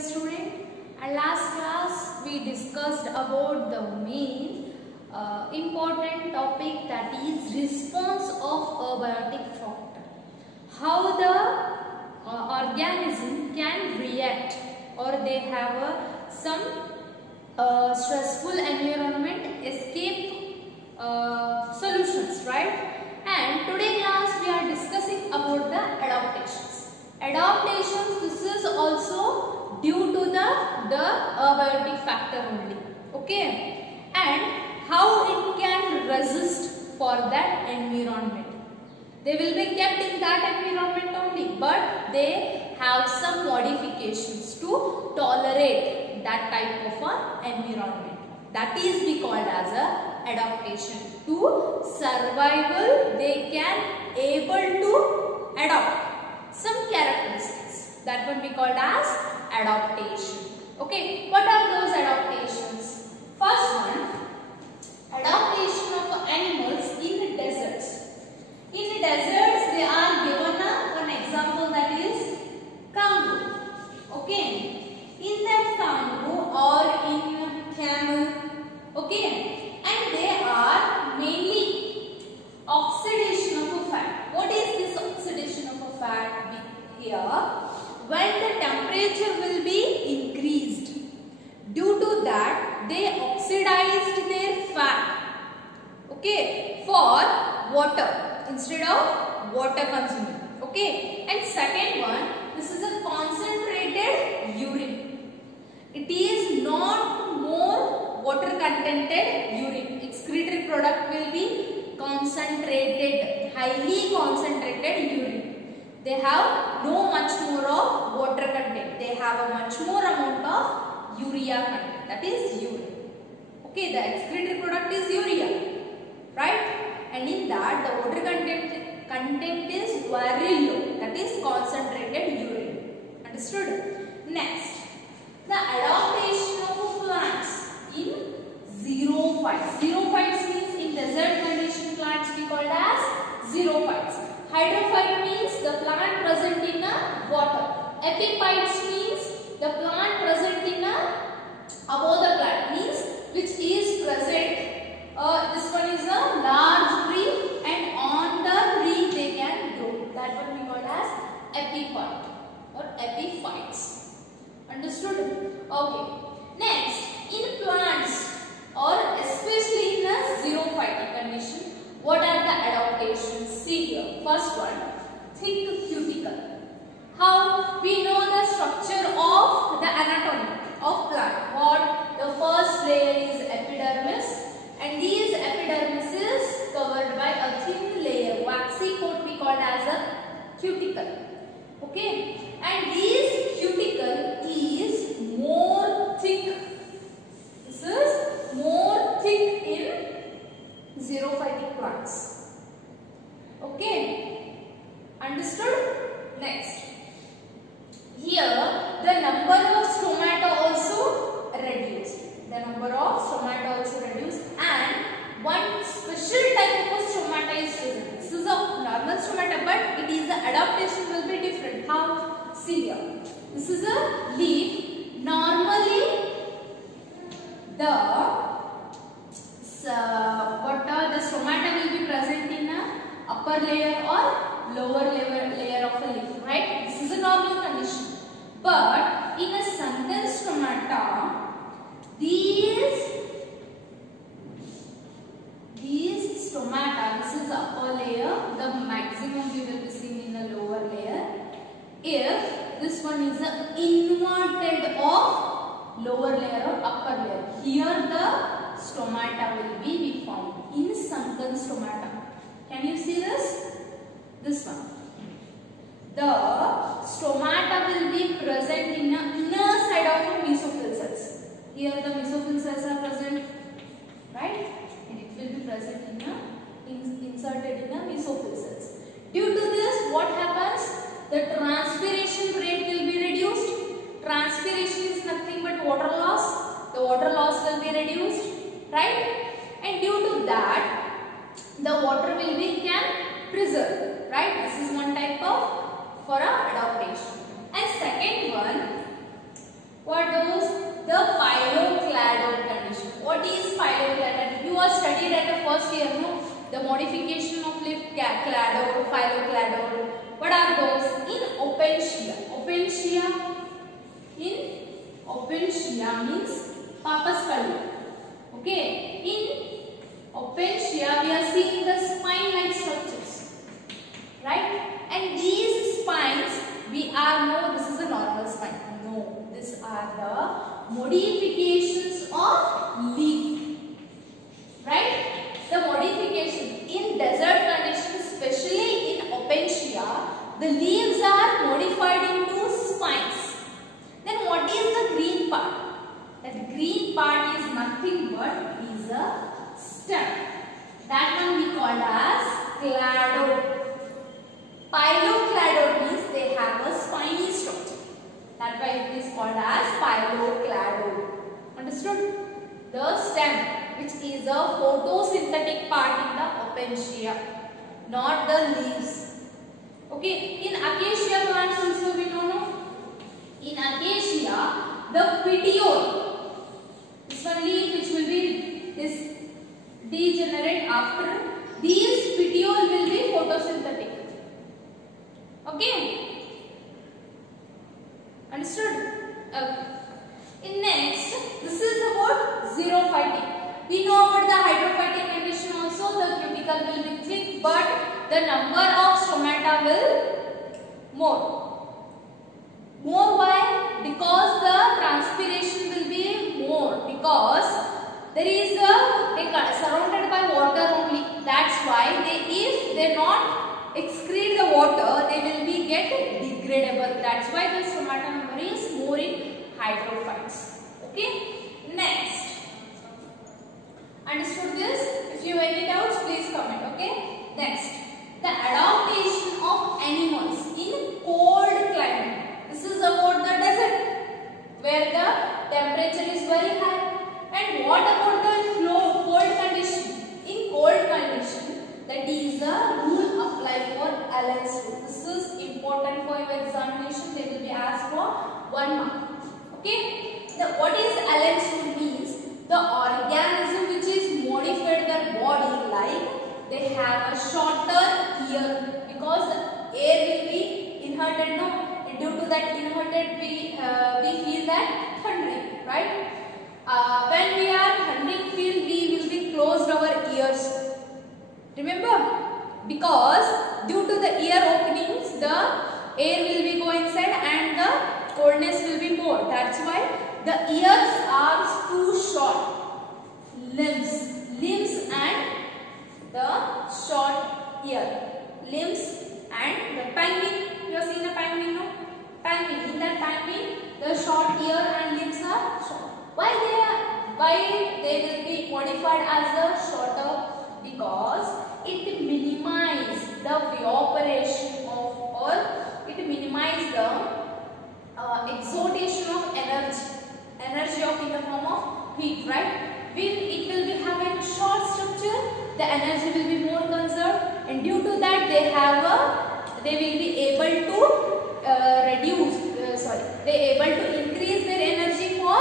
student, and last class we discussed about the main important topic, that is response of abiotic factor. How the organism can react, or they have some stressful environment escape solutions, right? And today class we are discussing about the adaptations. Adaptations, this is also due to the abiotic factor only, okay? And how it can resist for that environment. They will be kept in that environment only, but they have some modifications to tolerate that type of an environment. That is we called as a adaptation. To survival, they can able to adopt some characteristics. That would be called as adaptation. Okay, what are those adaptations? First one, adaptation of animals in deserts. In deserts, they are given one example, that is kangaroo. Okay, in that kangaroo or in camel, okay, and they are mainly oxidation of a fat. What is this oxidation of a fat here? When the temperature will be increased, due to that they oxidized their fat, okay, for water instead of water consuming, okay. And second one, this is a concentrated urine. It is not more water contented urine. Excretory product will be concentrated, highly concentrated urine. They have no much more of water content. They have a much more amount of urea content, that is urine. Okay, the excretory product is urea, right? And in that the water content is very low, that is concentrated urine. Understood? Next, the adaptation of plants in xerophytes. Xerophytes means in desert condition plants we called as xerophytes. Hydrophyte means the plant present in a water. Epiphytes means the plant present in a above the plant, means which is present. This one is a large tree and on the tree they can grow. That one we call as epiphyte or epiphytes. Understood? Okay. Next, in plants or especially in a xerophytic condition, what are the adaptations? See here. First one, thick cuticle. How we know the structure of the anatomy of plant? What? The first layer is epidermis. And these epidermis is covered by a thin layer, waxy coat we called as a cuticle. Okay, and this cuticle is more thick. This is more thick in xerophytic plants. Okay, understood? Next, here the number of stomata also reduced. The number of stomata also reduced, and one special type of stomata is present. This is a normal stomata, but it is the adaptation will be different. How? See here. This is a leaf. Normally, the stomata will be present in a upper layer or lower layer of a leaf, right? This is a normal condition. But in a sunken stomata, these stomata, this is the upper layer, the maximum we will be seeing in the lower layer. If this one is the inverted of lower layer or upper layer, here the stomata will be found in sunken stomata. Can you see this? This one. The stomata will be present in the inner side of the mesophyll cells. Here the mesophyll cells are present, right? And it will be present inserted in the mesophyll cells. Due to this, what happens? The transpiration rate will be reduced. Transpiration is nothing but water loss. The water loss will be reduced, right? And due to that, the water will be preserved, right? This is one type of for a adaptation. And second one, watched here, no? The modification of leaf cladode, phyllocladode. What are those? In Opentia. Opentia means papaspalli. Okay. In Opentia, we are seeing the spine-like structures, right? And these spines, we are no, this is a normal spine. No, these are the modifications of leaf, right? The modification in desert conditions, especially in Opentia, the leaves are modified into spines. Then what is the green part? That green part is nothing but is a stem. That one we call as cladode. Phyllocladode means they have a spiny structure. That's why it is called as phyllocladode. Understood? The stem, which is a photosynthetic part in the Opentia, not the leaves. Okay. In Acacia plants also we know. In Acacia, the petiole, this one leaf which will be degenerate after, these petiole will be photosynthetic. Okay. Understood? Okay. In next, this is about xerophytic. We know about the hydrophytic condition also. The cuticle will be thick, but the number of stomata will more. More why? Because the transpiration will be more. Because there is they are surrounded by water only. That's why if they not excrete the water, they will be get degradable. That's why the stomata number is more in hydrophytes. Okay. Next. Understood this? If you have any doubts, please comment. Okay. Next, the adaptation of animals in cold climate. This is about the desert, where the temperature is very high. And what about the cold condition? In cold condition, that is a rule applied for Allen's rule. This is important for your examination. They will be asked for 1 mark. Okay. What is Allen's rule means? The organism which is modified their body, like they have a shorter ear, because the air will be inhaled. No, due to that inhaled, we feel that thundering, right? When we are thundering feel, we will be closed our ears. Remember, because due to the ear openings, the air will be go inside and the coldness will be more. That's why the ears are too short. Limbs and the short ear. Limbs and the penguin. You have seen the penguin, no? Penguin. In that penguin, the short ear and limbs are short. Why they will be modified as a shorter? Because it minimizes the evaporation of, or it minimizes the exertion of energy of in the form of heat, right? It will be having a short structure, the energy will be more conserved, and due to that they will be able to increase their energy for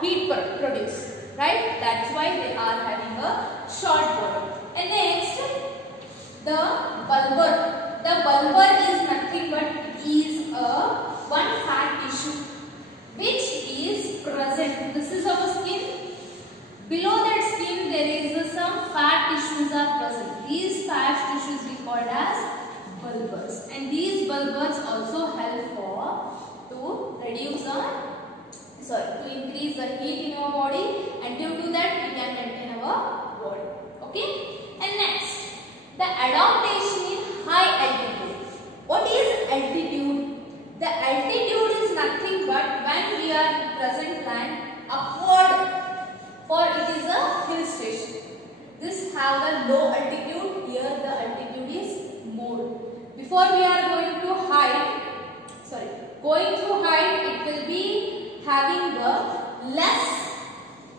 heat produce, right? That's why they are having a short body. And next, the bulbar. The bulbar is nothing but is one fat tissue which is present. This is our skin. Below that skin there is some fat tissues are present. These fat tissues we called as bulbars, and these bulbars also help to increase the heat in our body, and due to that we can maintain our body. Okay. And next, the adaptation in high altitude. What is altitude? The altitude is nothing but when we are present land upward, for it is a hill station. This have a low altitude, here the altitude is more. Before we are going to height, it will be having the less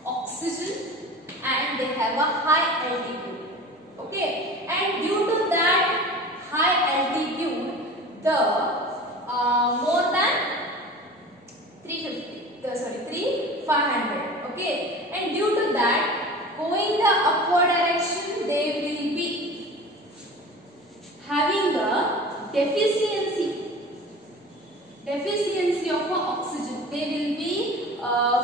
oxygen and they have a high altitude. Okay, and due to that high altitude, the more than 500. Okay, and due to that, going the upward direction, they deficiency of oxygen. They will be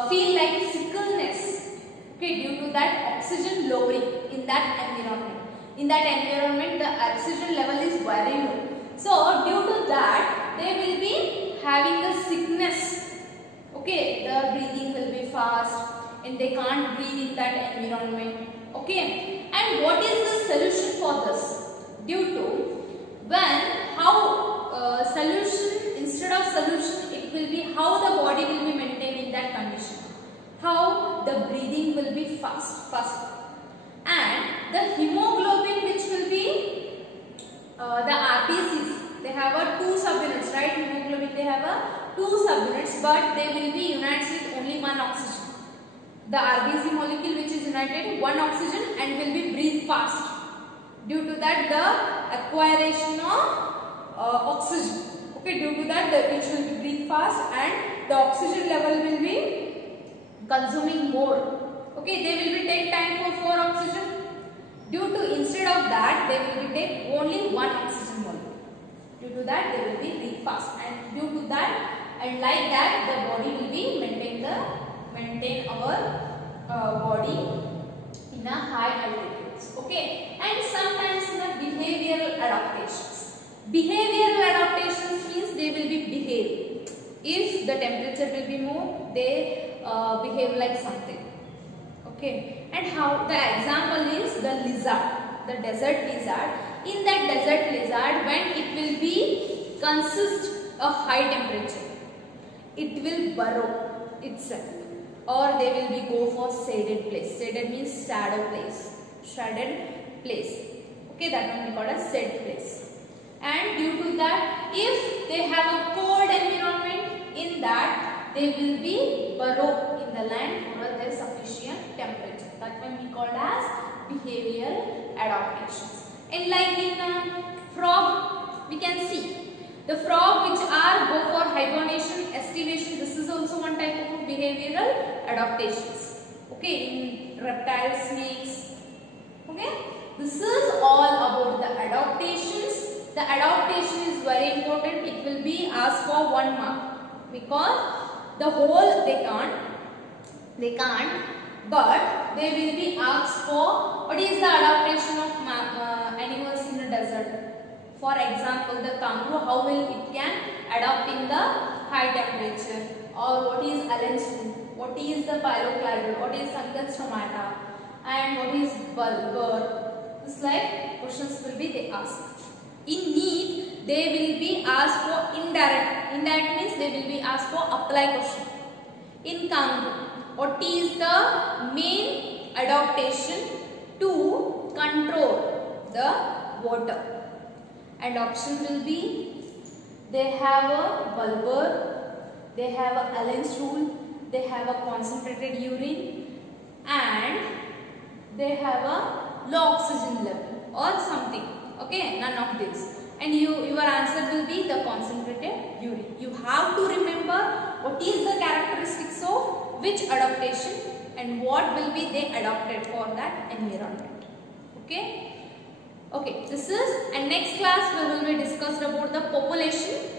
feel like sickness, okay, due to that oxygen lowering in that environment. In that environment, the oxygen level is very low. So due to that, they will be having the sickness. Okay, the breathing will be fast and they can't breathe in that environment. Okay, and what is the solution for this? Due to when how solution, instead of solution, it will be how the body will be maintained in that condition. How the breathing will be fast, and the hemoglobin, which will be the RBCs, they have a 2 subunits, right? Hemoglobin, they have a 2 subunits, but they will be united with only 1 oxygen. The RBC molecule which is united 1 oxygen and will be breathe fast. Due to that, the acquisition of oxygen. Okay, due to that, which will be breathe fast and the oxygen level will be consuming more. Okay, they will be take time for 4 oxygen. Due to instead of that, they will be take only 1 oxygen molecule. Due to that, they will be breathe fast, and due to that, and like that, the body will be maintain our body in a high altitudes. Okay, and sometimes in the behavioral adaptations. Behavioral adaptations means they will be behave. If the temperature will be more, they behave like something. Okay, and how the example is the lizard, the desert lizard. In that desert lizard, when it will be consist of high temperature, it will burrow itself, or they will be go for shaded place. Shaded means shadow place. Shaded place. Okay, that one we call as shade place. And due to that, if they have a cold environment, in that they will be burrow in the land for their sufficient temperature. That one we call as behavioral adaptations. And like in frog, we can see the frog which are go for hibernation, estivation. This is also one type of behavioral adaptations. Okay, in reptiles, snakes. Okay, this is all about the adaptations. The adaptation is very important. It will be asked for 1 mark because the whole they can't, but they will be asked for what is the adaptation of animals in the desert. For example, the kangaroo, how will it can adapt in the high temperature, or what is Allen's rule, what is the pyrocladal, what is Sankar stomata, and what is bulgur. This like questions will be they asked. In need, they will be asked for indirect. Indirect means they will be asked for apply question. In kangaroo, what is the main adaptation to control the water? And option will be they have a bulgur, they have a Allen's rule, they have a concentrated urine, and they have a low oxygen level or something. Okay, none of this. And your answer will be the concentrated urine. You have to remember what is the characteristics of which adaptation and what will be they adapted for that environment. Okay. Okay, this is, and next class we will be discussed about the population.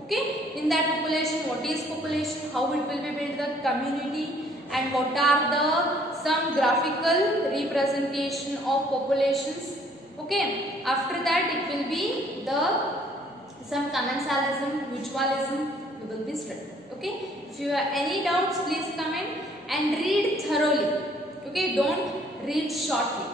Okay, in that population, what is population, how it will be built the community, and what are the some graphical representation of populations. Okay, after that it will be the some commensalism, mutualism we will be studying. Okay, if you have any doubts, please comment and read thoroughly. Okay, don't read shortly.